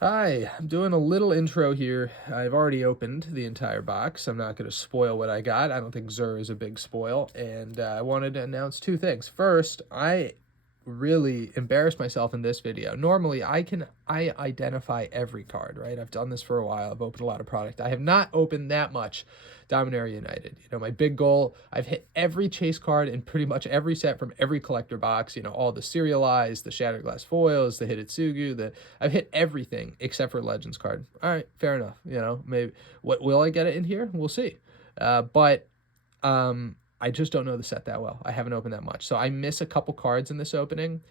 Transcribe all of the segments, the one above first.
Hi, I'm doing a little intro here. I've already opened the entire box. I'm not going to spoil what I got. I don't think Zur is a big spoil. And I wanted to announce two things. First, I really embarrassed myself in this video. Normally, I identify every card, right? I've done this for a while. I've opened a lot of product. I have not opened that much Dominaria United. My big goal, I've hit every chase card in pretty much every set from every collector box, all the serialized, the shattered glass foils, the Hitotsugu, I've hit everything except for Legends card. All right, fair enough. Maybe what will I get it in here? We'll see. But I just don't know the set that well. I haven't opened that much. So I miss a couple cards in this opening.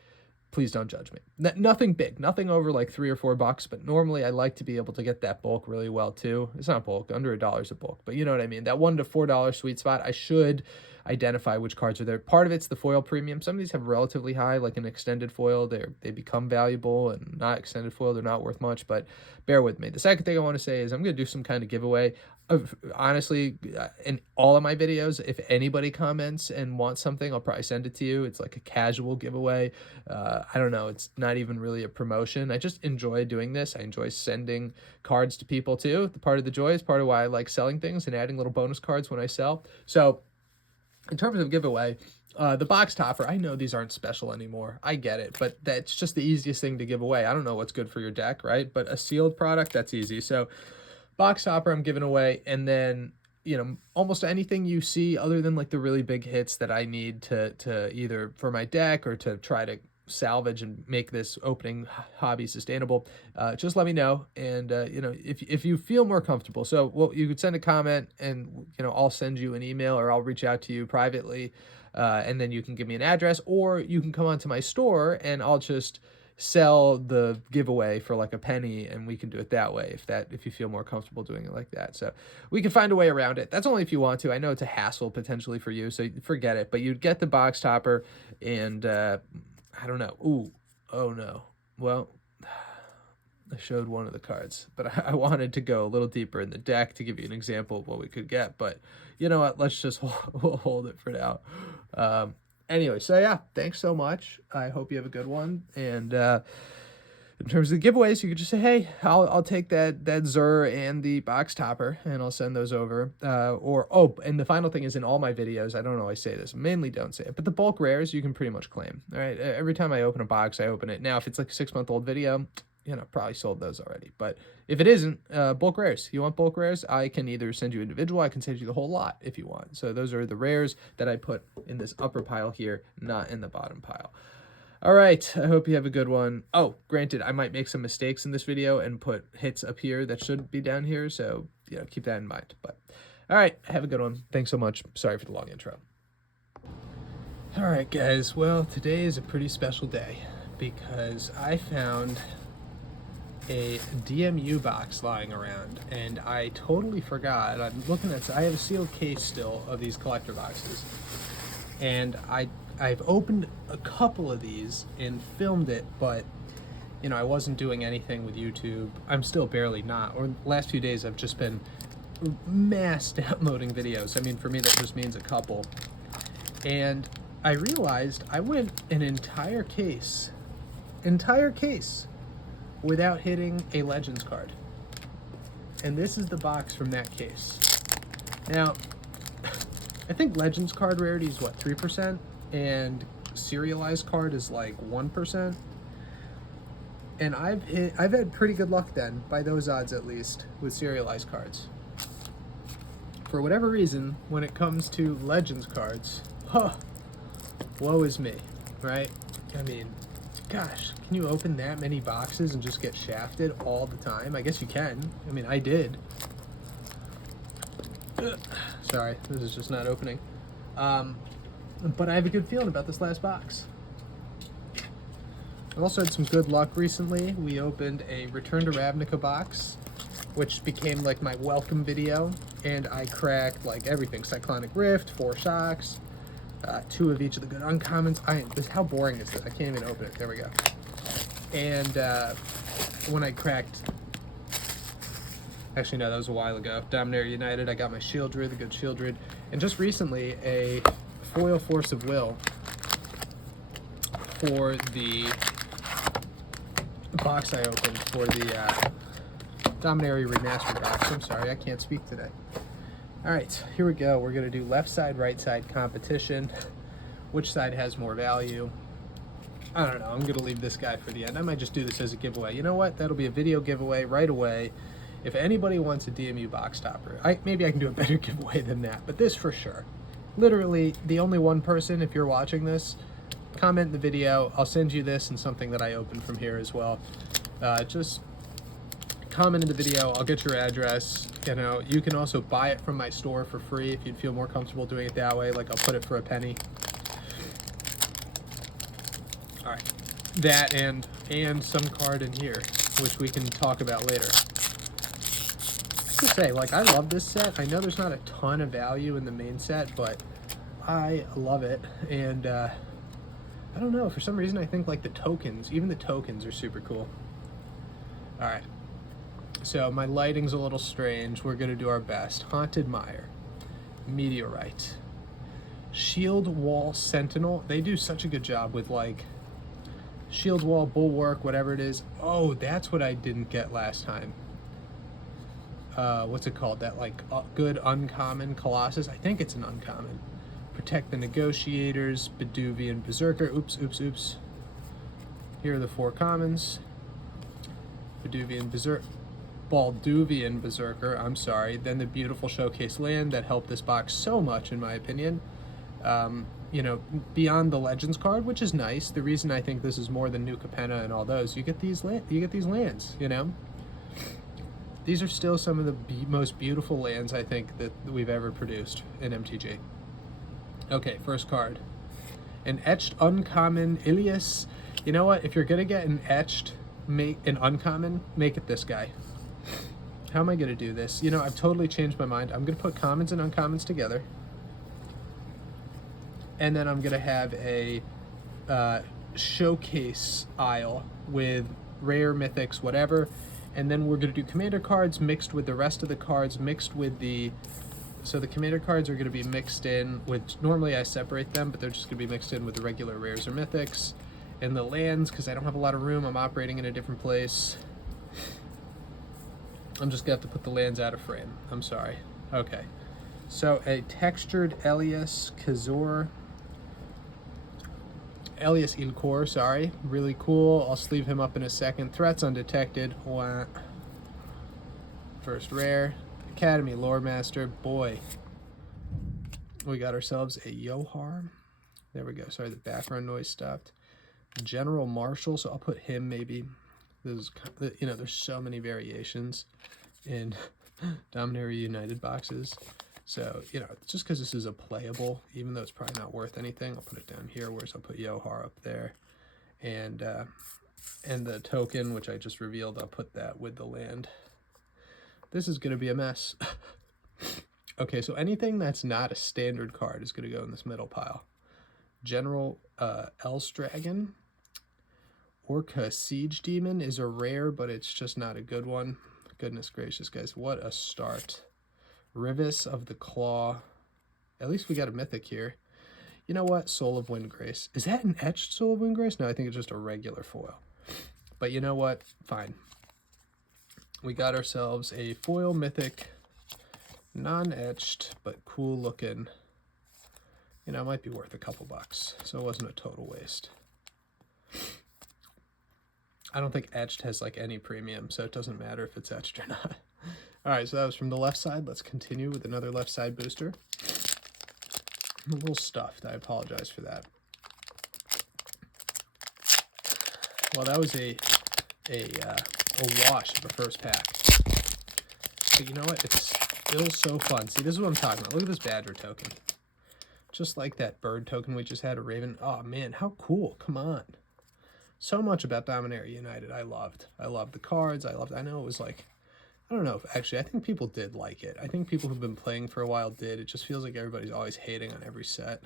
Please don't judge me. Nothing big, nothing over like $3 or $4, but normally I like to be able to get that bulk really well too. It's not bulk, under $1 a bulk, but you know what I mean. That $1 to $4 sweet spot, I should identify which cards are there. Part of it's the foil premium. Some of these have relatively high, like an extended foil. They become valuable, and not extended foil, they're not worth much, but bear with me. The second thing I want to say is I'm going to do some kind of giveaway. Honestly, in all of my videos, if anybody comments and wants something, I'll probably send it to you. It's like a casual giveaway. I don't know, it's not even really a promotion. I just enjoy doing this. I enjoy sending cards to people too. The part of the joy is part of why I like selling things and adding little bonus cards when I sell. So in terms of giveaway, the box topper, I know these aren't special anymore. I get it, but that's just the easiest thing to give away. I don't know what's good for your deck, right? But a sealed product, that's easy. So box topper I'm giving away, and then almost anything you see other than like the really big hits that I need to either for my deck or to try to salvage and make this opening hobby sustainable, just let me know. And if you feel more comfortable, so you could send a comment, and I'll send you an email or I'll reach out to you privately, and then you can give me an address, or you can come onto my store and I'll just sell the giveaway for like a penny, and we can do it that way if you feel more comfortable doing it like that. So we can find a way around it. That's only if you want to. I know it's a hassle potentially for you, so forget it. But you'd get the box topper, and I don't know. Oh no. Well, I showed one of the cards, but I wanted to go a little deeper in the deck to give you an example of what we could get. But you know what? Let's just we'll hold it for now. Anyway, so yeah, thanks so much. I hope you have a good one. And in terms of the giveaways, you could just say, hey, I'll take that Zur and the box topper, and I'll send those over. And the final thing is, in all my videos, I don't always say this, mainly don't say it, but the bulk rares you can pretty much claim. All right, every time I open a box, I open it. Now, if it's like a 6-month-old video, probably sold those already. But if it isn't, bulk rares. You want bulk rares? I can either send you individual, I can send you the whole lot if you want. So those are the rares that I put in this upper pile here, not in the bottom pile. All right, I hope you have a good one. Oh, granted, I might make some mistakes in this video and put hits up here that should be down here, so keep that in mind. But all right, have a good one. Thanks so much. Sorry for the long intro. All right, guys. Well, today is a pretty special day because I found a DMU box lying around, and I totally forgot. I have a sealed case still of these collector boxes, and I've opened a couple of these and filmed it, but I wasn't doing anything with YouTube. I'm still barely not. Or the last few days I've just been mass downloading videos. I mean, for me that just means a couple. And I realized I went an entire case without hitting a Legends card. And this is the box from that case. Now, I think Legends card rarity is what, 3%? And serialized card is like 1%. And I've had pretty good luck then, by those odds at least, with serialized cards. For whatever reason, when it comes to Legends cards, woe is me, right? I mean, gosh, can you open that many boxes and just get shafted all the time? I guess you can. I mean, I did. Sorry, this is just not opening. But I have a good feeling about this last box. I've also had some good luck recently. We opened a Return to Ravnica box, which became like my welcome video, and I cracked like everything. Cyclonic Rift, 4 shocks, 2 of each of the good uncommons. How boring is this? I can't even open it. There we go. And when I cracked... Actually, no, that was a while ago. Dominaria United, I got my Shieldred, the good Shieldred. And just recently, a foil Force of Will for the box I opened for the Dominaria Remastered box. I'm sorry, I can't speak today. Alright, here we go. We're going to do left side, right side competition. Which side has more value? I don't know. I'm going to leave this guy for the end. I might just do this as a giveaway. You know what? That'll be a video giveaway right away. If anybody wants a DMU box topper, maybe I can do a better giveaway than that, but this for sure. Literally, the only one person, if you're watching this, comment in the video. I'll send you this and something that I opened from here as well. Just comment in the video. I'll get your address. You know, you can also buy it from my store for free if you'd feel more comfortable doing it that way. Like, I'll put it for a penny. All right, that and some card in here, which we can talk about later. I have to say, like, I love this set. I know there's not a ton of value in the main set, but I love it. And I don't know, for some reason I think like the tokens, even the tokens are super cool. All right, so my lighting's a little strange. We're gonna do our best. Haunted Mire, Meteorite, Shield Wall Sentinel. They do such a good job with like Shield Wall, Bulwark, whatever it is. Oh, that's what I didn't get last time. What's it called? That like good uncommon Colossus. I think it's an uncommon. Protect the Negotiators, Balduvian Berserker. Oops. Here are the 4 commons. Balduvian Berserker, I'm sorry. Then the beautiful Showcase Land that helped this box so much, in my opinion. You know, beyond the Legends card, which is nice. The reason I think this is more than New Capenna and all those, you get these lands, you know? These are still some of the most beautiful lands, I think, that we've ever produced in MTG. Okay, first card. An etched uncommon Ilias. You know what? If you're gonna get an etched, an uncommon, make it this guy. How am I gonna do this? You know, I've totally changed my mind. I'm gonna put commons and uncommons together. And then I'm gonna have a showcase aisle with rare, mythics, whatever. And then we're gonna do commander cards mixed with the rest of the cards, mixed with the... So the commander cards are going to be mixed in with, normally I separate them, but they're just going to be mixed in with the regular rares or mythics. And the lands, because I don't have a lot of room, I'm operating in a different place. I'm just going to have to put the lands out of frame. I'm sorry. Okay. So a textured Elias Ilkor, sorry. Really cool. I'll sleeve him up in a second. Threats undetected. Wah. First rare. Academy Lore Master, boy. We got ourselves a Yohar. There we go. Sorry, the background noise stopped. General Marshal, so I'll put him maybe. This is, you know, there's so many variations in Dominaria United boxes. So, you know, just because this is a playable, even though it's probably not worth anything, I'll put it down here, whereas I'll put Yohar up there. And the token, which I just revealed, I'll put that with the land. This is going to be a mess. Okay, so anything that's not a standard card is going to go in this middle pile. General Elstragon. Orca Siege Demon is a rare, but it's just not a good one. Goodness gracious, guys. What a start. Rivis of the Claw. At least we got a mythic here. You know what? Soul of Windgrace. Is that an etched Soul of Windgrace? No, I think it's just a regular foil. But you know what? Fine. We got ourselves a foil mythic, non-etched, but cool looking. You know, it might be worth a couple bucks, so it wasn't a total waste. I don't think etched has like any premium, so it doesn't matter if it's etched or not. All right, so that was from the left side. Let's continue with another left side booster. I'm a little stuffed. I apologize for that. Well, that was a wash of the first pack. But you know what? It's still so fun. See, this is what I'm talking about. Look at this Badger token. Just like that bird token we just had, a Raven. Oh, man, how cool. Come on. So much about Dominaria United I loved. I loved the cards. I know it was like... I don't know. Actually, I think people did like it. I think people who've been playing for a while did. It just feels like everybody's always hating on every set.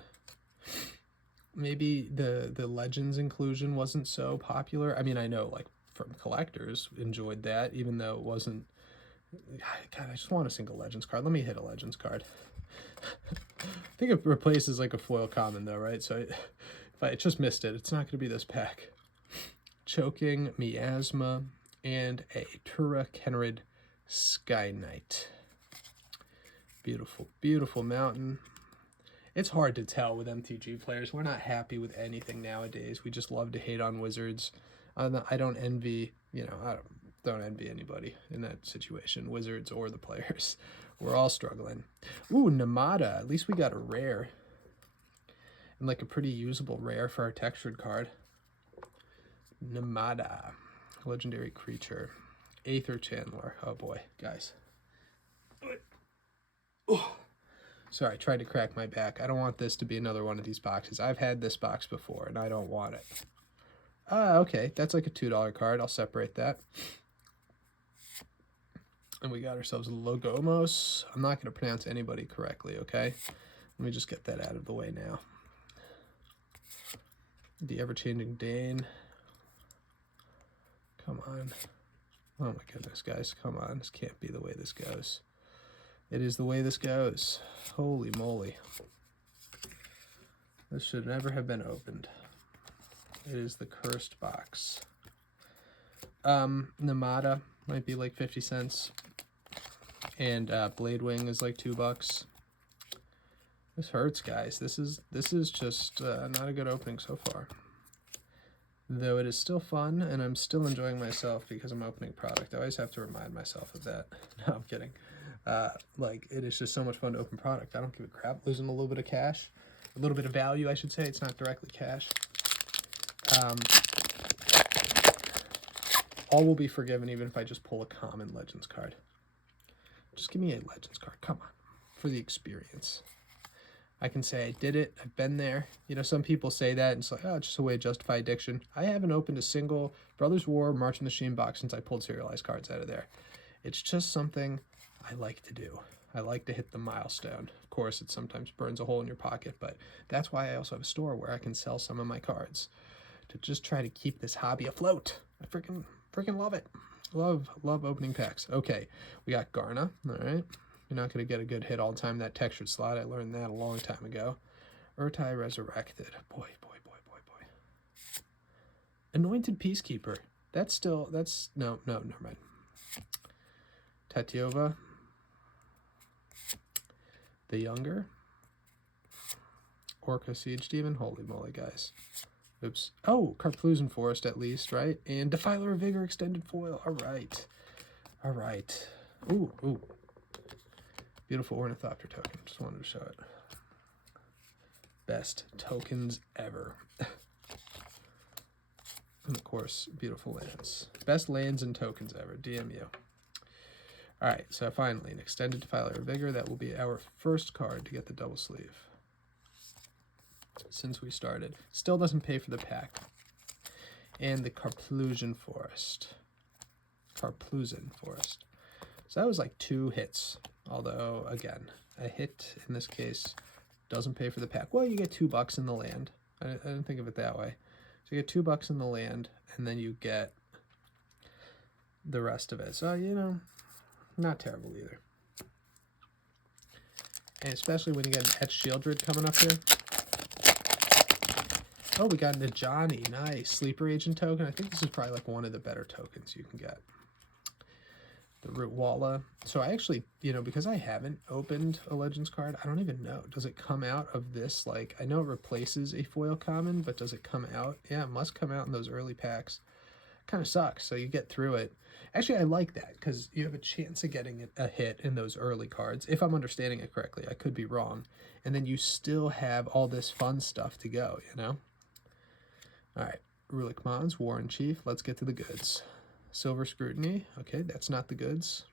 Maybe the Legends inclusion wasn't so popular. I mean, I know, like, from collectors enjoyed that, even though it wasn't... God, I just want a single Legends card. Let me hit a Legends card. I think it replaces, like, a foil common, though, right? So if I just missed it, it's not going to be this pack. Choking Miasma, and a Tura Kenrid Sky Knight. Beautiful, beautiful mountain. It's hard to tell with MTG players. We're not happy with anything nowadays. We just love to hate on Wizards. I don't envy, I don't envy anybody in that situation, Wizards or the players. We're all struggling. Ooh, Namada. At least we got a rare. And like a pretty usable rare for our textured card. Namada. Legendary creature. Aether Channeler. Oh boy, guys. Oh. Sorry, I tried to crack my back. I don't want this to be another one of these boxes. I've had this box before, and I don't want it. Okay. That's like a $2 card. I'll separate that. And we got ourselves a Logomos. I'm not going to pronounce anybody correctly, okay? Let me just get that out of the way now. The Ever-Changing Dane. Come on. Oh my goodness, guys. Come on. This can't be the way this goes. It is the way this goes. Holy moly. This should never have been opened. It is the cursed box. Namada might be like 50 cents. And Blade Wing is like $2. This hurts, guys. This is just not a good opening so far. Though it is still fun, and I'm still enjoying myself because I'm opening product. I always have to remind myself of that. No, I'm kidding. Like, it is just so much fun to open product. I don't give a crap. Losing a little bit of cash. A little bit of value, I should say. It's not directly cash. All will be forgiven even if I just pull a common Legends card. Just give me a Legends card. Come on. For the experience. I can say I did it. I've been there. Some people say that, and it's like, oh, it's just a way to justify addiction. I haven't opened a single Brothers War March of the Machine box since I pulled serialized cards out of there. It's just something I like to do. I like to hit the milestone. Of course, it sometimes burns a hole in your pocket, but that's why I also have a store where I can sell some of my cards to just try to keep this hobby afloat. I freaking love it. Love opening packs. Okay, we got Garna. All right. You're not going to get a good hit all the time in that textured slot. I learned that a long time ago. Urtai Resurrected. Boy. Anointed Peacekeeper. No, never mind. Tatiova. The Younger. Orca Siege Demon. Holy moly, guys. Oops. Oh, Karplusan Forest at least, right? And Defiler of Vigor Extended Foil. All right. Ooh. Beautiful Ornithopter token. Just wanted to show it. Best tokens ever. And of course, beautiful lands. Best lands and tokens ever. DMU. Alright, so finally, an Extended Defiler of Vigor. That will be our first card to get the double sleeve. Since we started. Still doesn't pay for the pack. And the Karplusan Forest. So that was like 2 hits. Although, again, a hit in this case doesn't pay for the pack. Well, you get $2 in the land. I didn't think of it that way. So you get $2 in the land, and then you get the rest of it. So, not terrible either. And especially when you get an Etched Shieldred coming up here. Oh, we got an Ajani. Nice. Sleeper Agent token. I think this is probably like one of the better tokens you can get. The Rootwalla. So I actually, because I haven't opened a Legends card, I don't even know. Does it come out of this? Like, I know it replaces a foil common, but does it come out? Yeah, it must come out in those early packs. Kind of sucks. So you get through it. Actually, I like that because you have a chance of getting a hit in those early cards. If I'm understanding it correctly, I could be wrong. And then you still have all this fun stuff to go, All right. Rulik Mons, War in Chief. Let's get to the goods. Silver Scrutiny. Okay, that's not the goods.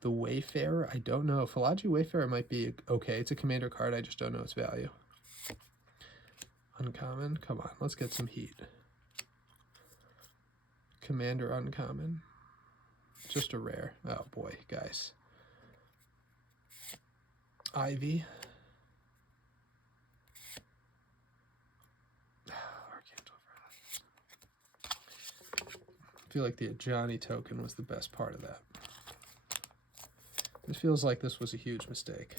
The Wayfarer. I don't know. Philogy Wayfarer might be okay. It's a commander card. I just don't know its value. Uncommon. Come on. Let's get some heat. Commander uncommon. Just a rare. Oh, boy, guys. Ivy. I feel like the Ajani token was the best part of that. It feels like this was a huge mistake.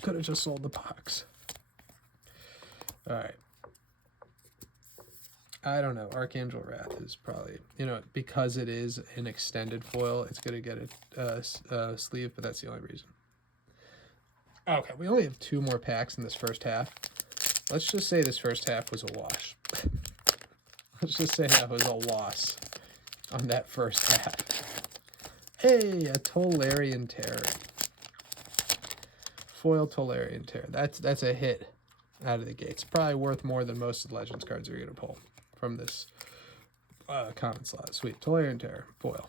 Could have just sold the box. All right. I don't know. Archangel Wrath is probably, you know, because it is an extended foil, it's going to get a sleeve, but that's the only reason. Okay, we only have 2 more packs in this first half. Let's just say this first half was a wash. Let's just say that was a loss on that first half. Hey, a Tolarian Terror. Foil Tolarian Terror. That's a hit out of the gates. Probably worth more than most of the Legends cards you're going to pull from this common slot. Sweet. Tolarian Terror. Foil.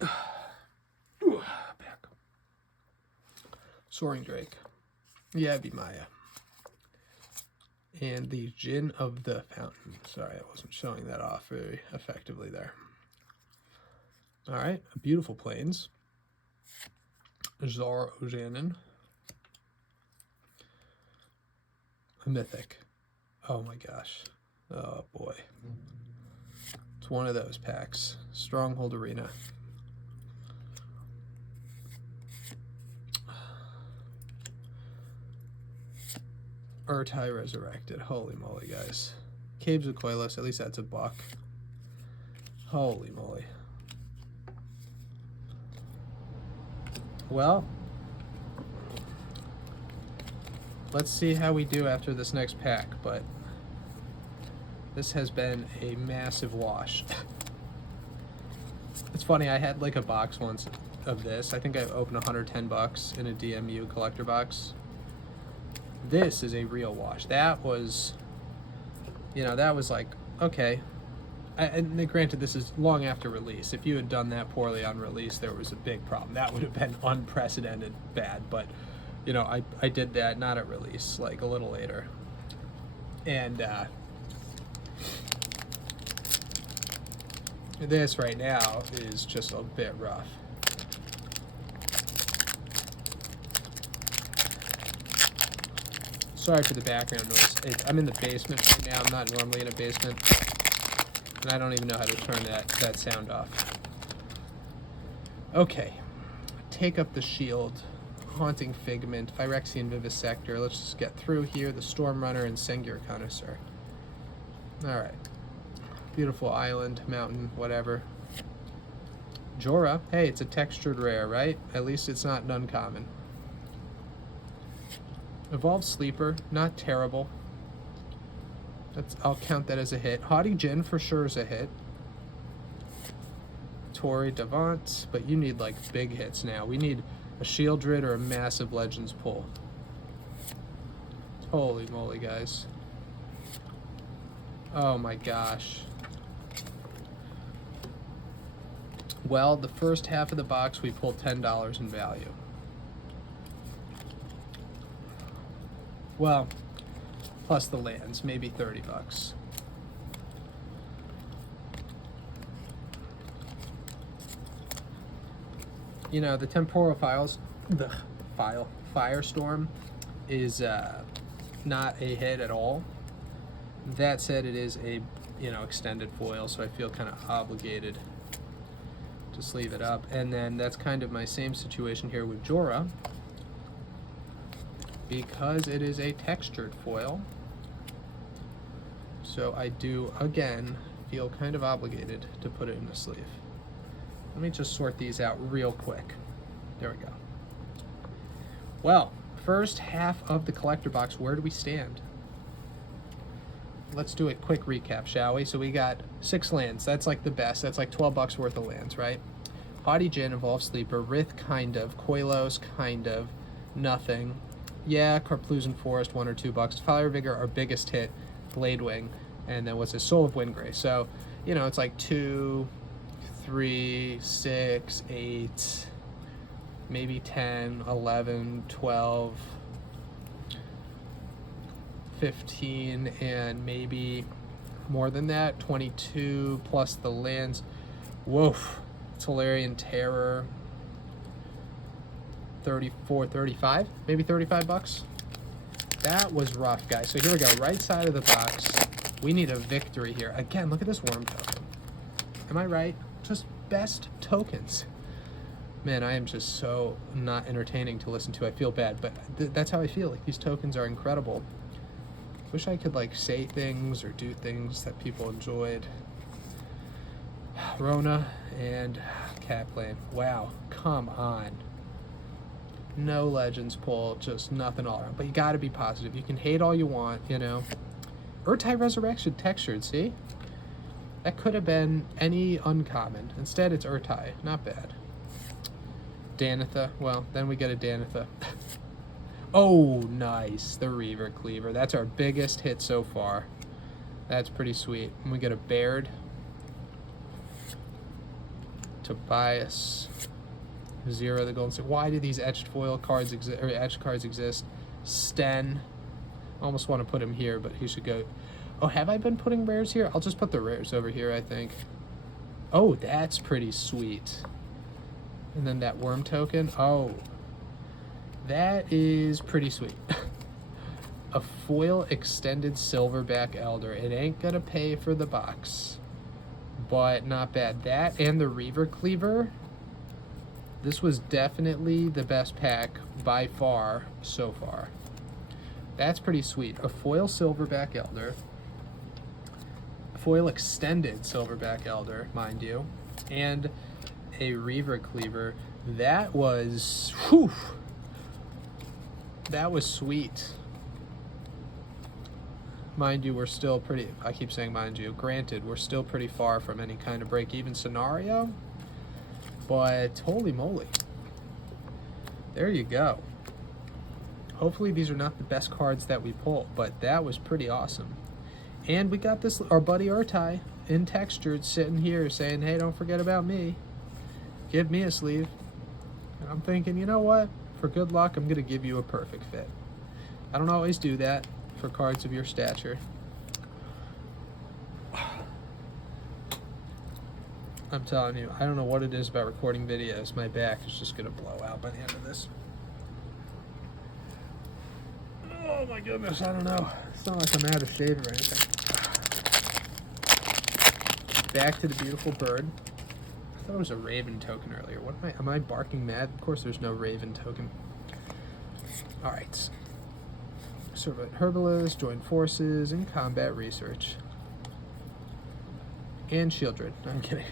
Back. Soaring Drake. Yavi Maya. And the Djinn of the Fountain. Sorry, I wasn't showing that off very effectively there. Alright, Beautiful Plains. Zar Ojanen. A Mythic. Oh my gosh. Oh boy. It's one of those packs. Stronghold Arena. Urtai Resurrected. Holy moly, guys. Caves of Koilos. At least that's a buck. Holy moly. Well, let's see how we do after this next pack, but this has been a massive wash. It's funny, I had like a box once of this. I think I opened $110 in a DMU collector box. This is a real wash. That was, you know, that was like, okay. And granted, this is long after release. If you had done that poorly on release, there was a big problem. That would have been unprecedented bad. But, you know, I did that not at release, like a little later. And this right now is just a bit rough. Sorry for the background noise. I'm in the basement right now. I'm not normally in a basement. And I don't even know how to turn that sound off. Okay. Take Up the Shield. Haunting Figment. Phyrexian Vivisector. Let's just get through here. The Storm Runner and Sengir Connoisseur. Alright. Beautiful Island, Mountain, whatever. Jorah. Hey, it's a textured rare, right? At least it's not an uncommon. Evolved Sleeper. Not terrible. I'll count that as a hit. Haughty Djinn for sure is a hit. Tori Davant, but you need like big hits now. We need a Shieldred or a massive Legends pull. Holy moly, guys. Oh my gosh. Well, the first half of the box we pulled $10 in value. Well, plus the lands, maybe $30. You know, the Temporal Firestorm is not a hit at all. That said, it is a, you know, extended foil, so I feel kind of obligated to sleeve it up. And then that's kind of my same situation here with Jorah, because it is a textured foil. So I do, again, feel kind of obligated to put it in the sleeve. Let me just sort these out real quick. There we go. Well, first half of the collector box, where do we stand? Let's do a quick recap, shall we? So we got 6 lands. That's like the best. That's like $12 worth of lands, right? Haughty Djinn, Evolved Sleeper, Rith, kind of, Koilos, kind of, nothing. Yeah, Karplusan Forest, $1 or $2. Fire Vigor, our biggest hit, Bladewing, and then what's it? Soul of Windgrace. So, you know, it's like 2, 3, 6, 8, maybe 10, 11, 12, 15, and maybe more than that, 22 plus the lands. Woof. Tolarian Terror, 34, 35, maybe $35. That was rough, guys. So here we go, right side of the box. We need a victory here. Again, look at this worm token. Am I right? Just best tokens. Man, I am just so not entertaining to listen to. I feel bad, but that's how I feel. Like, these tokens are incredible. Wish I could like say things or do things that people enjoyed. Rona and Caplane. Wow, come on. No Legends pull, just nothing all around. But you gotta be positive. You can hate all you want, you know. Urtai Resurrection textured, see? That could have been any uncommon. Instead, it's Urtai. Not bad. Danitha. Well, then we get a Danitha. Oh, nice. The Reaver Cleaver. That's our biggest hit so far. That's pretty sweet. And we get a Baird. Tobias. Zero the Golden State. Why do these etched foil cards exist, or etched cards exist? Sten. I almost want to put him here, but he should go. Oh, have I been putting rares here? I'll just put the rares over here, I think. Oh, that's pretty sweet. And then that worm token. Oh, that is pretty sweet. A foil extended silverback elder. It ain't gonna pay for the box, but not bad. That and the Reaver Cleaver. This was definitely the best pack by far so far. That's pretty sweet. A foil silverback elder. Foil extended silverback elder, mind you. And a Reaver Cleaver. That was, whew, that was sweet. Mind you, we're still pretty, I keep saying mind you, granted, we're still pretty far from any kind of break-even scenario. But holy moly, there you go. Hopefully these are not the best cards that we pull, but that was pretty awesome. And we got this, our buddy Urtai in textured sitting here saying, hey, don't forget about me. Give me a sleeve. And I'm thinking, you know what? For good luck, I'm going to give you a perfect fit. I don't always do that for cards of your stature. I'm telling you, I don't know what it is about recording videos. My back is just going to blow out by the end of this. Oh my goodness, I don't know. It's not like I'm out of shave or anything. Back to the beautiful bird. I thought it was a Raven token earlier. What am I barking mad? Of course there's no Raven token. Alright. Servant Herbalist, join forces, and combat research. And Shieldred. I'm kidding.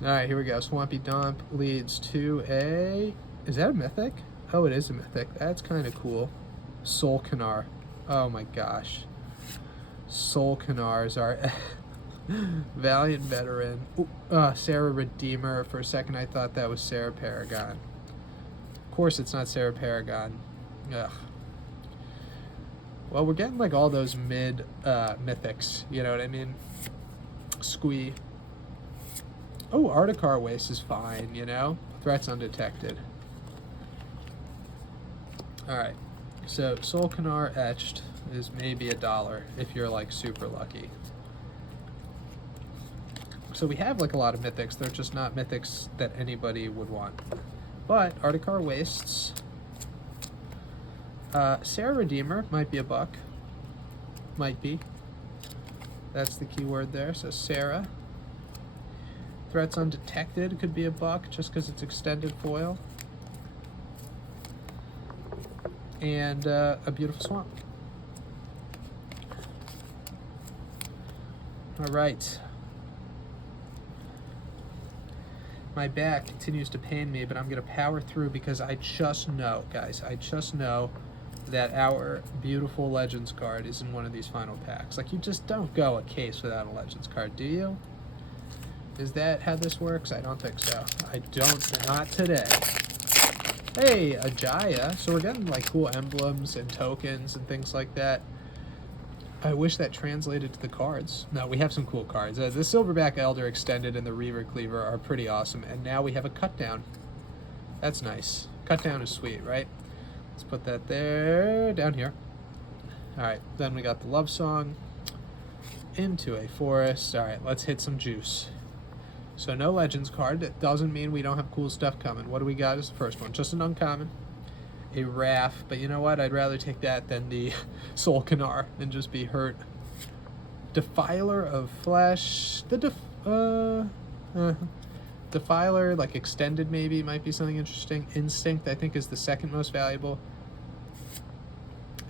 Alright, here we go. Swampy Dump leads to a... Is that a mythic? Oh, it is a mythic. That's kind of cool. Soul Canar. Oh my gosh. Soul Canars are... Valiant Veteran. Ooh, Sarah Redeemer. For a second I thought that was Sarah Paragon. Of course it's not Sarah Paragon. Ugh. Well, we're getting like all those mid mythics. You know what I mean? Squee. Oh, Articar Waste is fine, you know? Threats undetected. Alright. So, Soul Canar etched is maybe $1 if you're like super lucky. So we have like a lot of mythics. They're just not mythics that anybody would want. But Articar Wastes. Sarah Redeemer might be $1. Might be. That's the key word there. So Sarah. Threats Undetected could be $1 just because it's extended foil. And a Beautiful Swamp. All right. My back continues to pain me, but I'm going to power through because I just know, guys, I just know that our beautiful Legends card is in one of these final packs. Like, you just don't go a case without a Legends card, do you? Is that how this works? I don't think so. I don't, not today. Hey, a Jaya. So we're getting, like, cool emblems and tokens and things like that. I wish that translated to the cards. No, we have some cool cards. The Silverback Elder Extended and the Reaver Cleaver are pretty awesome. And now we have a Cut Down. That's nice. Cut Down is sweet, right? Let's put that there, down here. Alright, then we got the Love Song. Into a Forest. Alright, let's hit some juice. So no Legends card. That doesn't mean we don't have cool stuff coming. What do we got as the first one? Just an uncommon. A Raff, but you know what? I'd rather take that than the Soul Canar and just be hurt. Defiler of Flesh. The Defiler, like extended maybe, might be something interesting. Instinct, I think, is the second most valuable.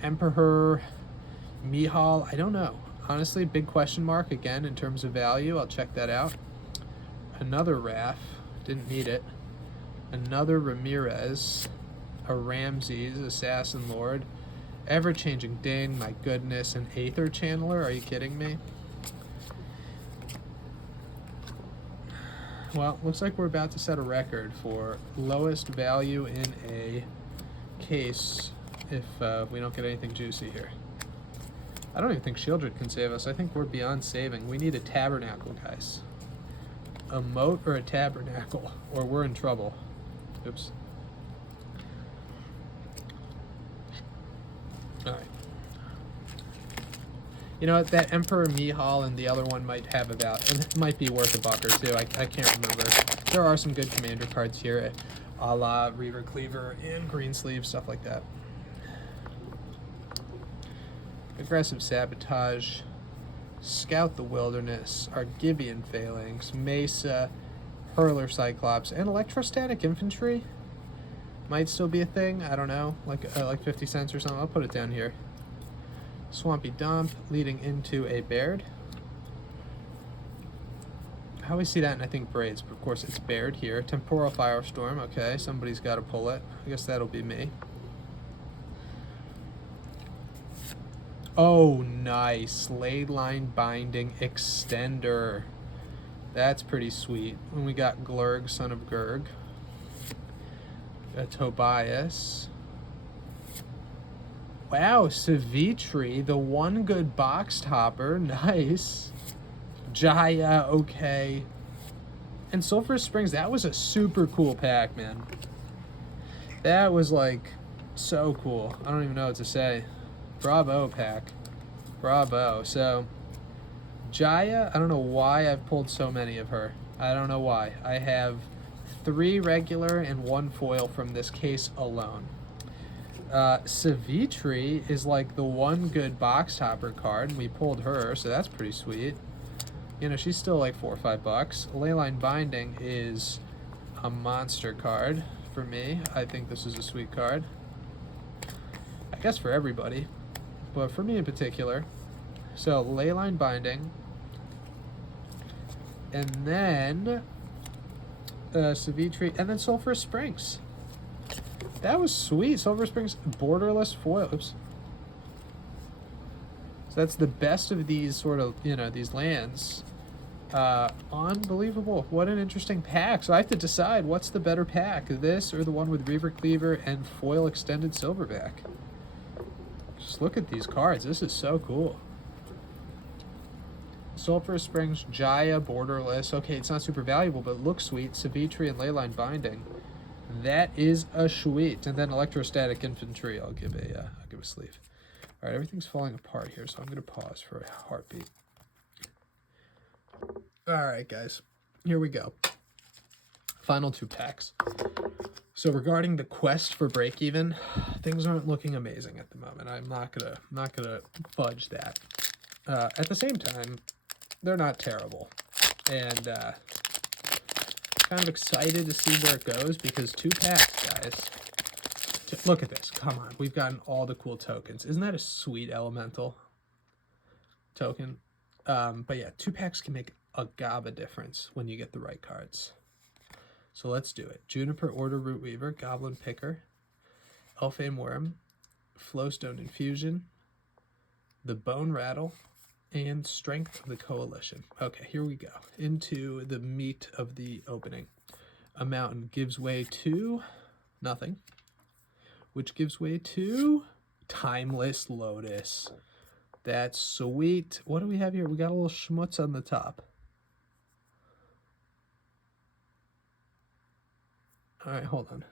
Emperor. Mihal, I don't know. Honestly, big question mark again in terms of value. I'll check that out. Another Raf, didn't need it. Another Ramirez, a Ramses, Assassin Lord, Ever-Changing Ding, my goodness, an Aether Channeler, are you kidding me? Well, looks like we're about to set a record for lowest value in a case if we don't get anything juicy here. I don't even think Shieldred can save us. I think we're beyond saving. We need a Tabernacle, guys. A Moat or a Tabernacle, or we're in trouble. Oops. Alright. You know what, that Emperor Mihal and the other one might have about, and it might be worth a buck or two. I can't remember. There are some good commander cards here, a la Reaver Cleaver and Greensleeve, stuff like that. Aggressive Sabotage, Scout the Wilderness, Argivian Phalanx, Mesa, Hurler Cyclops, and Electrostatic Infantry might still be a thing. I don't know, like 50 cents or something. I'll put it down here. Swampy Dump leading into a Baird. I always see that and I think Braids, but of course it's Baird here. Temporal Firestorm, okay, somebody's got to pull it. I guess that'll be me. Oh, nice. Leyline Binding Extender. That's pretty sweet. And we got Glurg, Son of Gurg. Tobias. Wow, Savitri, the one good box topper. Nice. Jaya, okay. And Sulphur Springs, that was a super cool pack, man. That was like so cool. I don't even know what to say. Bravo, pack. Bravo. So, Jaya, I don't know why I've pulled so many of her. I don't know why. I have 3 regular and 1 foil from this case alone. Savitri is like the one good box topper card, and we pulled her, so that's pretty sweet. You know, she's still like $4 or $5. Leyline Binding is a monster card for me. I think this is a sweet card. I guess for everybody, but for me in particular. So, Leyline Binding. And then Savitri, and then Sulphur Springs. That was sweet. Sulphur Springs, borderless foil. Oops. So that's the best of these sort of, you know, these lands. Unbelievable. What an interesting pack. So I have to decide what's the better pack, this or the one with Reaver Cleaver and foil extended silverback. Just look at these cards. This is so cool. Sulphur Springs, Jaya, borderless. Okay, it's not super valuable, but looks sweet. Savitri and Leyline Binding. That is a sweet. And then Electrostatic Infantry, I'll give a sleeve. All right, everything's falling apart here, so I'm going to pause for a heartbeat. All right, guys, here we go. Final 2 packs. So regarding the quest for break even, things aren't looking amazing at the moment. I'm not gonna fudge that. At the same time, they're not terrible, and kind of excited to see where it goes because 2 packs, guys. Look at this. Come on, we've gotten all the cool tokens. Isn't that a sweet elemental token? But yeah, 2 packs can make a gaba difference when you get the right cards. So let's do it. Juniper Order Root Weaver, Goblin Picker, Elfane Worm, Flowstone Infusion, the Bone Rattle, and Strength of the Coalition. Okay, here we go. Into the meat of the opening. A mountain gives way to nothing, which gives way to Timeless Lotus. That's sweet. What do we have here? We got a little schmutz on the top. All right, hold on.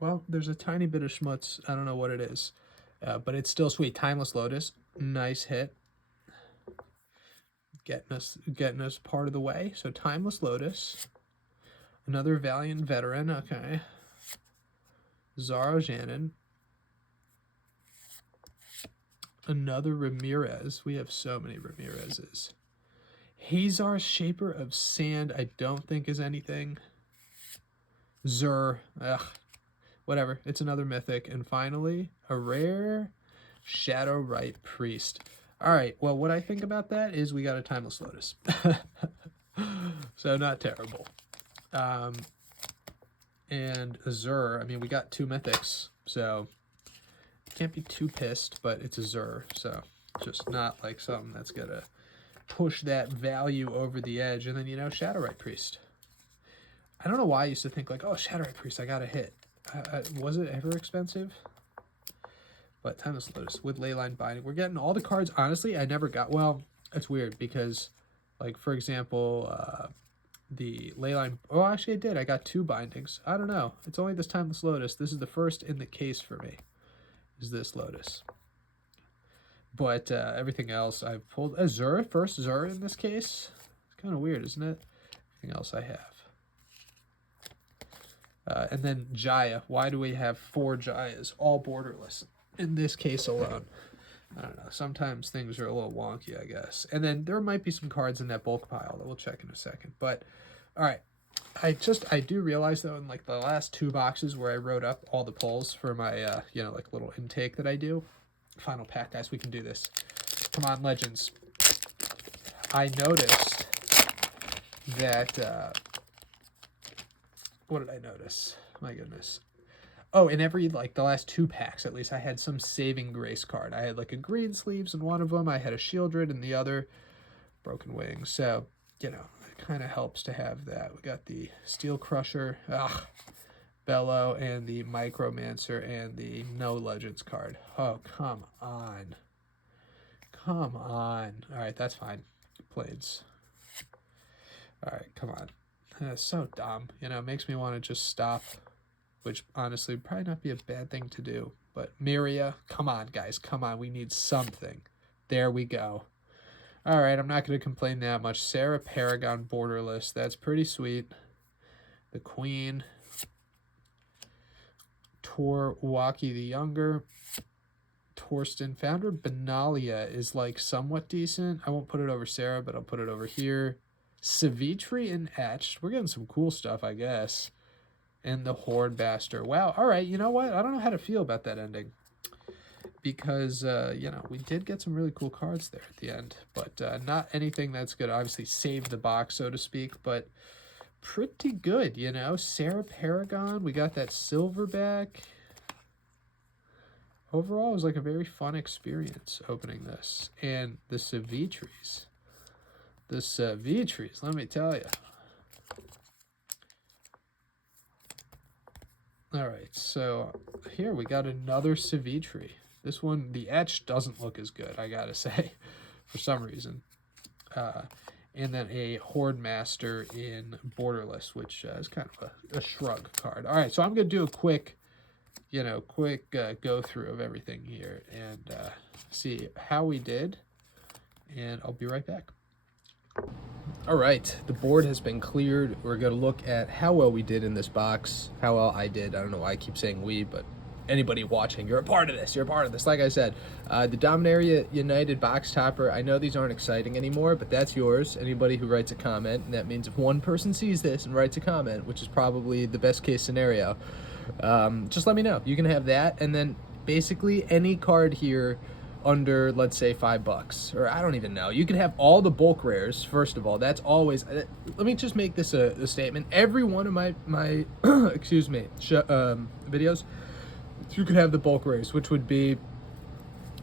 Well, there's a tiny bit of schmutz. I don't know what it is, but it's still sweet. Timeless Lotus, nice hit. Getting us part of the way. So Timeless Lotus, another Valiant Veteran. Okay, Zaro Janin, another Ramirez. We have so many Ramirez's. Hazar, Shaper of Sand, I don't think is anything. Zur, ugh. whatever. It's another mythic. And finally, a rare Shadow Rite Priest. All right, well, what I think about that is we got a Timeless Lotus. So not terrible. And Azure, I mean, we got 2 mythics, so can't be too pissed, but it's Azure, so just not like something that's gonna push that value over the edge. And then, you know, Shadow Rite Priest. I don't know why I used to think like, oh, Shadow Rite Priest, I got a hit. Was it ever expensive? But Timeless Lotus with Leyline Binding. We're getting all the cards. Honestly, I never got... Well, it's weird because, like, for example, the Leyline... Oh, actually, I did. I got 2 bindings. I don't know. It's only this Timeless Lotus. This is the first in the case for me, is this Lotus. But everything else I've pulled... Azure, first Azure in this case. It's kind of weird, isn't it? Everything else I have. And then Jaya. Why do we have 4 Jayas? All borderless. In this case alone. I don't know. Sometimes things are a little wonky, I guess. And then there might be some cards in that bulk pile that we'll check in a second. But, all right. I do realize, though, in, like, the last 2 boxes where I wrote up all the pulls for my, you know, like, little intake that I do. Final pack, guys. We can do this. Come on, Legends. I noticed that, what did I notice? My goodness. Oh, in every, like, the last 2 packs, at least, I had some Saving Grace card. I had, like, a Green Sleeves in one of them. I had a Shieldred in the other. Broken Wings. So, you know, it kind of helps to have that. We got the Steel Crusher, Bellow, and the Micromancer, and the No Legends card. Oh, come on. Come on. All right, that's fine. Blades. All right, come on. That's so dumb. You know, it makes me want to just stop. Which, honestly, would probably not be a bad thing to do. But Miria, come on, guys. Come on. We need something. There we go. All right, I'm not going to complain that much. Sarah Paragon borderless. That's pretty sweet. The Queen. Tor Uwaki the Younger. Torsten. Founder Benalia is, like, somewhat decent. I won't put it over Sarah, but I'll put it over here. Savitri and Etched. We're getting some cool stuff, I guess. And the Horde Bastard. Wow. All right. You know what? I don't know how to feel about that ending. Because, you know, we did get some really cool cards there at the end. But not anything that's going to obviously save the box, so to speak. But pretty good, you know. Sarah Paragon. We got that Silverback. Overall, it was like a very fun experience opening this. And the Savitris. The Savitris, let me tell you. All right, so here we got another Savitri. This one, the etch doesn't look as good, I gotta say, for some reason. And then a Horde Master in Borderless, which is kind of a shrug card. All right, so I'm gonna do a quick, you know, go through of everything here and see how we did, and I'll be right back. All right, the board has been cleared. We're going to look at how well we did in this box, how well I did. I don't know why I keep saying we, but anybody watching, you're a part of this. You're a part of this. Like I said, the Dominaria United box topper, I know these aren't exciting anymore, but that's yours. Anybody who writes a comment, and that means if one person sees this and writes a comment, which is probably the best case scenario, just let me know. You can have that, and then basically any card here under, let's say, $5, or I don't even know. You can have all the bulk rares. First of all, that's always. Let me just make this a statement. Every one of my excuse me videos, you could have the bulk rares, which would be,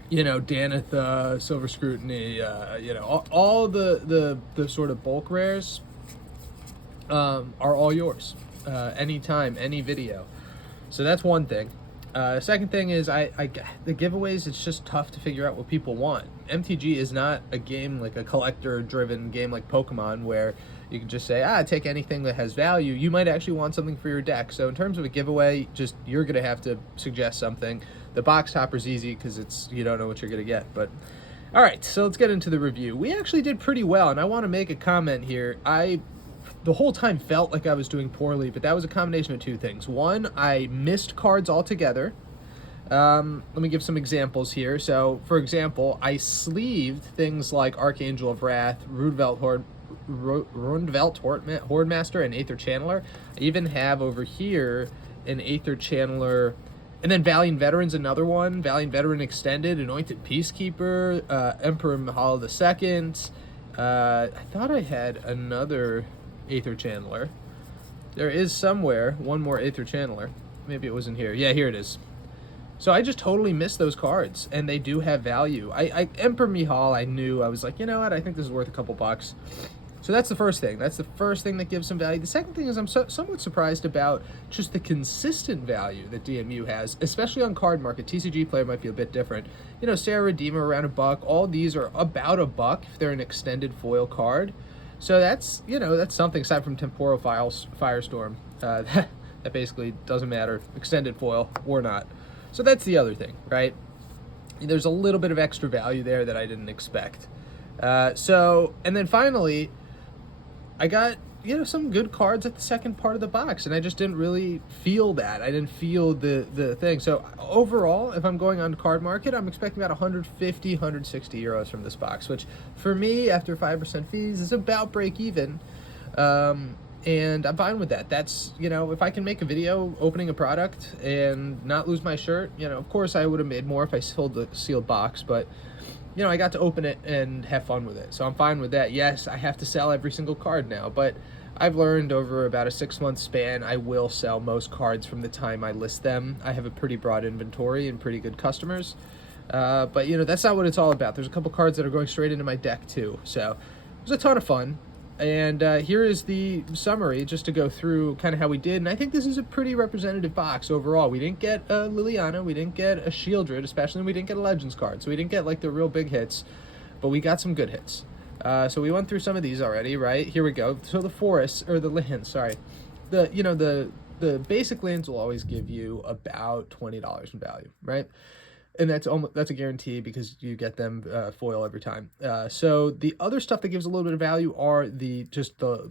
you know, Danitha, Silver Scrutiny, you know, all the sort of bulk rares are all yours, anytime, any video. So that's one thing. Second thing is, the giveaways, it's just tough to figure out what people want. MTG is not a game like a collector-driven game like Pokemon where you can just say, take anything that has value. You might actually want something for your deck. So in terms of a giveaway, just you're going to have to suggest something. The box topper's easy because you don't know what you're going to get. But all right, so let's get into the review. We actually did pretty well, and I want to make a comment here. The whole time felt like I was doing poorly, but that was a combination of 2 things. One, I missed cards altogether. Let me give some examples here. So, for example, I sleeved things like Archangel of Wrath, Rundvelt Hordemaster, and Aether Channeler. I even have over here an Aether Channeler, and then Valiant Veteran's another one. Valiant Veteran Extended, Anointed Peacekeeper, Emperor Mahal II. I thought I had another Aether Channeler. There is somewhere one more Aether Channeler. Maybe it was in here. Yeah, here it is. So I just totally missed those cards, and they do have value. Emperor Mihal, I knew. I was like, you know what? I think this is worth a couple bucks. So that's the first thing. That's the first thing that gives some value. The second thing is I'm somewhat surprised about just the consistent value that DMU has, especially on card market. TCG player might be a bit different. You know, Sarah Redeemer around $1. All these are about $1 if they're an extended foil card. So that's, you know, that's something aside from Temporal Firestorm. That basically doesn't matter, extended foil or not. So that's the other thing, right? There's a little bit of extra value there that I didn't expect. And then finally, I got, you know, some good cards at the second part of the box, and I just didn't really feel that. I didn't feel the thing. So overall, if I'm going on card market, I'm expecting about 150, 160 euros from this box, which for me, after 5% fees, is about break even. And I'm fine with that. That's, you know, if I can make a video opening a product and not lose my shirt, you know, of course I would have made more if I sold the sealed box, but, you know, I got to open it and have fun with it. So I'm fine with that. Yes, I have to sell every single card now, but I've learned over about a 6-month span, I will sell most cards from the time I list them. I have a pretty broad inventory and pretty good customers. But, you know, that's not what it's all about. There's a couple cards that are going straight into my deck, too. So it was a ton of fun. And here is the summary, just to go through kind of how we did. And I think this is a pretty representative box overall. We didn't get a Liliana, we didn't get a Shieldred, especially we didn't get a Legends card. So we didn't get like the real big hits, but we got some good hits. So we went through some of these already, right? Here we go. So the forests, or the lands, sorry. The basic lands will always give you about $20 in value, right? And that's a guarantee because you get them foil every time. So the other stuff that gives a little bit of value are the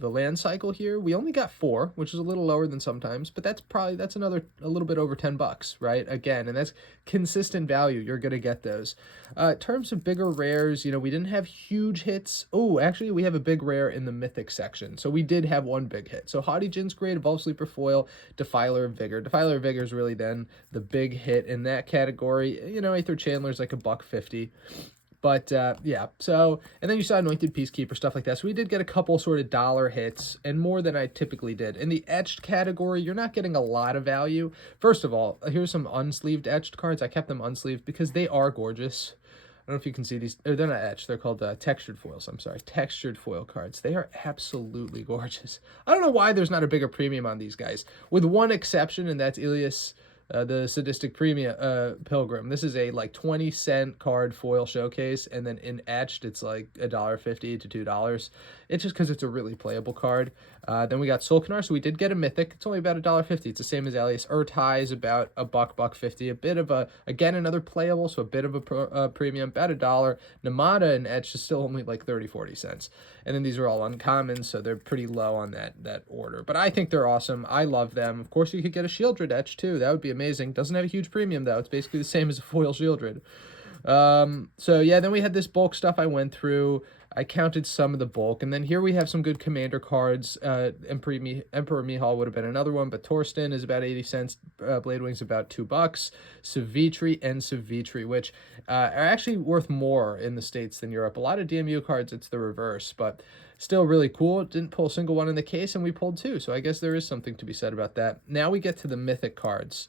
land cycle here. We only got 4, which is a little lower than sometimes, but that's another a little bit over $10, right? Again, and that's consistent value. You're gonna get those. In terms of bigger rares, you know, we didn't have huge hits. Oh, actually, we have a big rare in the Mythic section. So we did have one big hit. So Haughty Jin's great, Evolved Sleeper foil, Defiler of Vigor. Defiler of Vigor is really then the big hit in that category. You know, Aether Chandler's like $1.50. But yeah, so, and then you saw Anointed Peacekeeper, stuff like that. So we did get a couple sort of dollar hits, and more than I typically did. In the etched category, you're not getting a lot of value. First of all, here's some unsleeved etched cards. I kept them unsleeved because they are gorgeous. I don't know if you can see these. They're not etched. They're called textured foils. I'm sorry. Textured foil cards. They are absolutely gorgeous. I don't know why there's not a bigger premium on these guys. With one exception, and that's Ilias, the Sadistic Premium Pilgrim. This is a like 20-cent card foil showcase, and then in etched, it's like $1.50 to $2. It's just because it's a really playable card. Then we got Solkanar, so we did get a Mythic. It's only about $1.50. It's the same as Alias. Urtai is about $1.50. A bit of a, again, another playable, so a bit of a premium, about $1. Namada and etched is still only like 30-40 cents. And then these are all uncommon, so they're pretty low on that order. But I think they're awesome. I love them. Of course, you could get a Shieldred etch too. That would be amazing. Doesn't have a huge premium though. It's basically the same as a foil Shieldred. So yeah, then we had this bulk stuff I went through. I counted some of the bulk, and then here we have some good commander cards. Emperor Mihal would have been another one, but Torsten is about 80 cents. Bladewing's about $2. Savitri and Savitri, which are actually worth more in the States than Europe. A lot of DMU cards, it's the reverse, but still really cool. Didn't pull a single one in the case, and we pulled 2, so I guess there is something to be said about that. Now we get to the Mythic cards.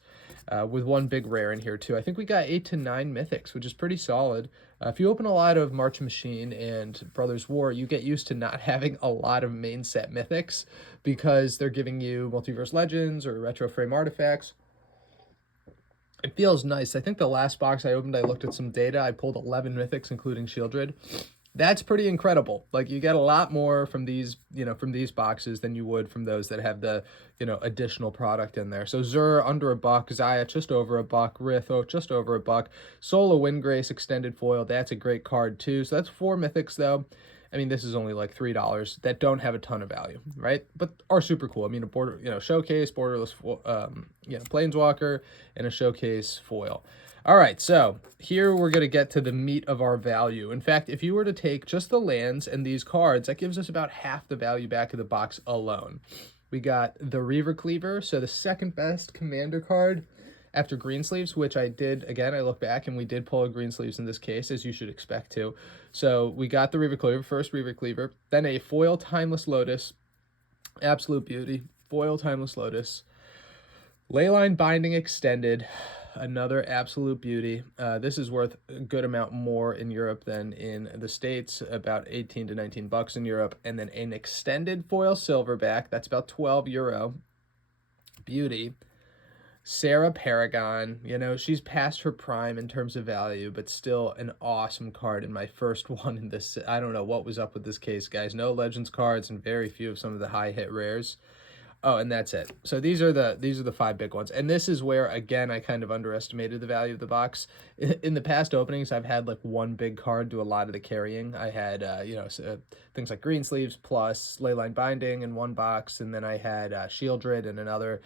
With one big rare in here too. I think we got 8 to 9 Mythics, which is pretty solid. If you open a lot of March Machine and Brothers War, you get used to not having a lot of main set Mythics because they're giving you Multiverse Legends or Retro Frame Artifacts. It feels nice. I think the last box I opened, I looked at some data. I pulled 11 Mythics, including Shieldred. That's pretty incredible. Like, you get a lot more from these, you know, from these boxes than you would from those that have the, you know, additional product in there. So Zur under $1, Zaya just over $1, Ritho just over $1, Sola Windgrace extended foil. That's a great card too. So that's 4 Mythics though. I mean, this is only like $3 that don't have a ton of value, right? But are super cool. I mean, a border, you know, showcase, borderless, you know, Planeswalker, and a showcase foil. All right, so here we're going to get to the meat of our value. In fact, if you were to take just the lands and these cards, that gives us about half the value back of the box alone. We got the Reaver Cleaver, so the second best commander card after Greensleeves, which I did, again, I look back and we did pull a Greensleeves in this case, as you should expect to. So we got the Reaver Cleaver, first Reaver Cleaver, then a foil Timeless Lotus, absolute beauty, foil Timeless Lotus, Leyline Binding Extended, another absolute beauty. This is worth a good amount more in Europe than in the States, about 18 to 19 bucks in Europe. And then an extended foil silverback, that's about 12 euro. Beauty. Sarah Paragon, you know, she's past her prime in terms of value, but still an awesome card, in my first one in this. I don't know what was up with this case, guys. No Legends cards and very few of some of the high hit rares. Oh, and that's it. So these are the 5 big ones. And this is where, again, I kind of underestimated the value of the box. In the past openings, I've had like one big card do a lot of the carrying. I had, things like Greensleeves plus Leyline Binding in one box, and then I had Shieldred in another.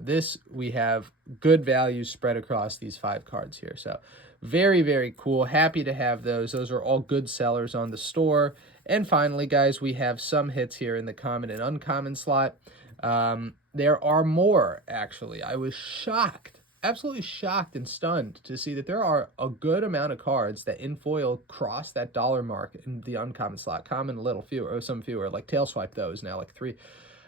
This, we have good value spread across these 5 cards here. So very, very cool. Happy to have those. Those are all good sellers on the store. And finally, guys, we have some hits here in the common and uncommon slot. There are more, actually. I was shocked, absolutely shocked and stunned to see that there are a good amount of cards that in foil cross that dollar mark in the uncommon slot. Common, a little fewer, or some fewer. Like Tail Swipe those now, like 3.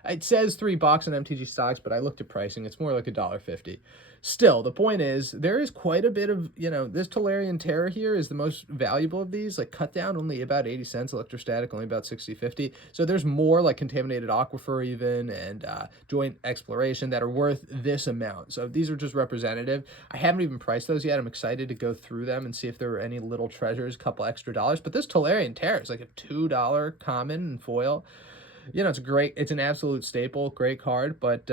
It says $3 on MTG stocks, but I looked at pricing. It's more like $1.50. Still, the point is, there is quite a bit of, this Tolarian Terror here is the most valuable of these. Like, cut down only about 80 cents, Electrostatic only about 60-50. So there's more, like Contaminated Aquifer even, and Joint Exploration that are worth this amount. So these are just representative. I haven't even priced those yet. I'm excited to go through them and see if there are any little treasures, a couple extra dollars. But this Tolarian Terror is like a $2 common and foil. It's great. It's an absolute staple. Great card. But,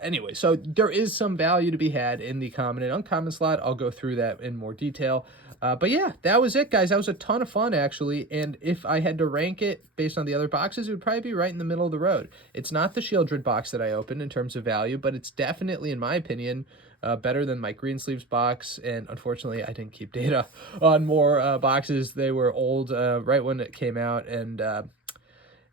anyway, so there is some value to be had in the common and uncommon slot. I'll go through that in more detail. But yeah, that was it, guys. That was a ton of fun, actually. And if I had to rank it based on the other boxes, it would probably be right in the middle of the road. It's not the Shieldred box that I opened in terms of value, but it's definitely, in my opinion, better than my Greensleeves box. And unfortunately, I didn't keep data on more boxes. They were old right when it came out. And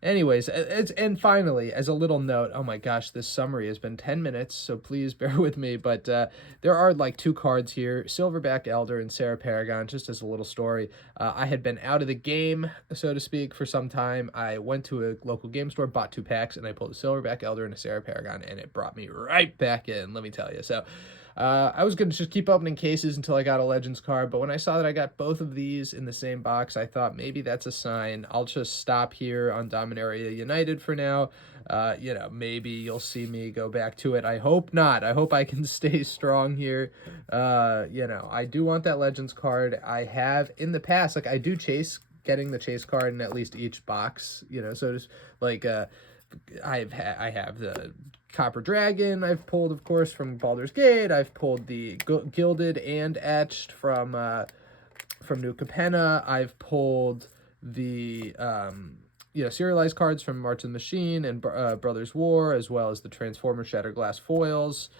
anyways, and finally, as a little note, oh my gosh, this summary has been 10 minutes, so please bear with me, but there are like 2 cards here, Silverback Elder and Sarah Paragon, just as a little story. I had been out of the game, so to speak, for some time. I went to a local game store, bought 2 packs, and I pulled a Silverback Elder and a Sarah Paragon, and it brought me right back in, let me tell you. So I was going to just keep opening cases until I got a Legends card, but when I saw that I got both of these in the same box, I thought maybe that's a sign. I'll just stop here on Dominaria United for now. Maybe you'll see me go back to it. I hope not. I hope I can stay strong here. I do want that Legends card. I have in the past, like I do chase getting the chase card in at least each box, so just like I have the Copper Dragon I've pulled, of course, from Baldur's Gate. I've pulled the Gilded and Etched from New Capenna. I've pulled the serialized cards from March of the Machine and Brothers War, as well as the Transformer Shatterglass foils.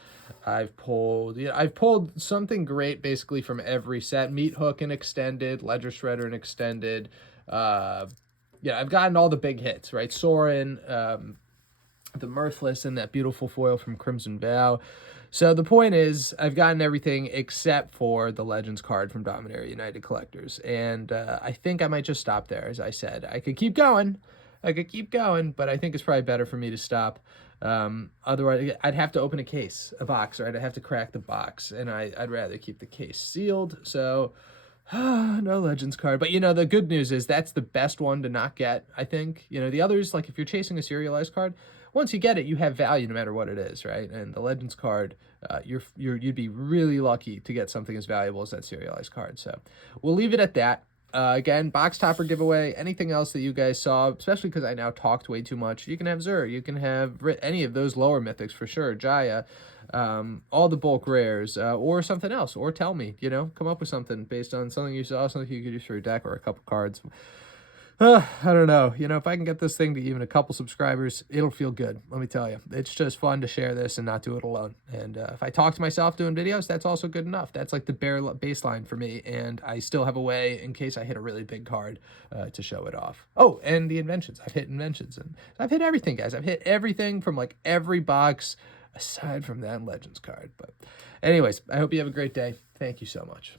I've pulled something great basically from every set. Meat Hook and Extended, Ledger Shredder and Extended. I've gotten all the big hits, right? Sorin, the Mirthless, and that beautiful foil from Crimson Vow. So the point is, I've gotten everything except for the Legends card from Dominaria United Collectors. And I think I might just stop there, as I said. I could keep going, but I think it's probably better for me to stop. Otherwise, I'd have to open a box, right? I'd have to crack the box, and I'd rather keep the case sealed. So no Legends card. But, the good news is that's the best one to not get, I think. The others, like if you're chasing a serialized card, once you get it, you have value no matter what it is, right? And the Legends card, you'd be really lucky to get something as valuable as that serialized card. So we'll leave it at that. Again, box topper giveaway, anything else that you guys saw, especially because I now talked way too much. You can have Zur, you can have any of those lower mythics for sure, Jaya, all the bulk rares, or something else, or tell me, come up with something based on something you saw, something you could use for your deck, or a couple cards. I don't know. You know, if I can get this thing to even a couple subscribers, it'll feel good. Let me tell you. It's just fun to share this and not do it alone. And if I talk to myself doing videos, that's also good enough. That's like the bare baseline for me. And I still have a way, in case I hit a really big card, to show it off. Oh, and the inventions. I've hit inventions. And I've hit everything, guys. I've hit everything from like every box aside from that Legends card. But anyways, I hope you have a great day. Thank you so much.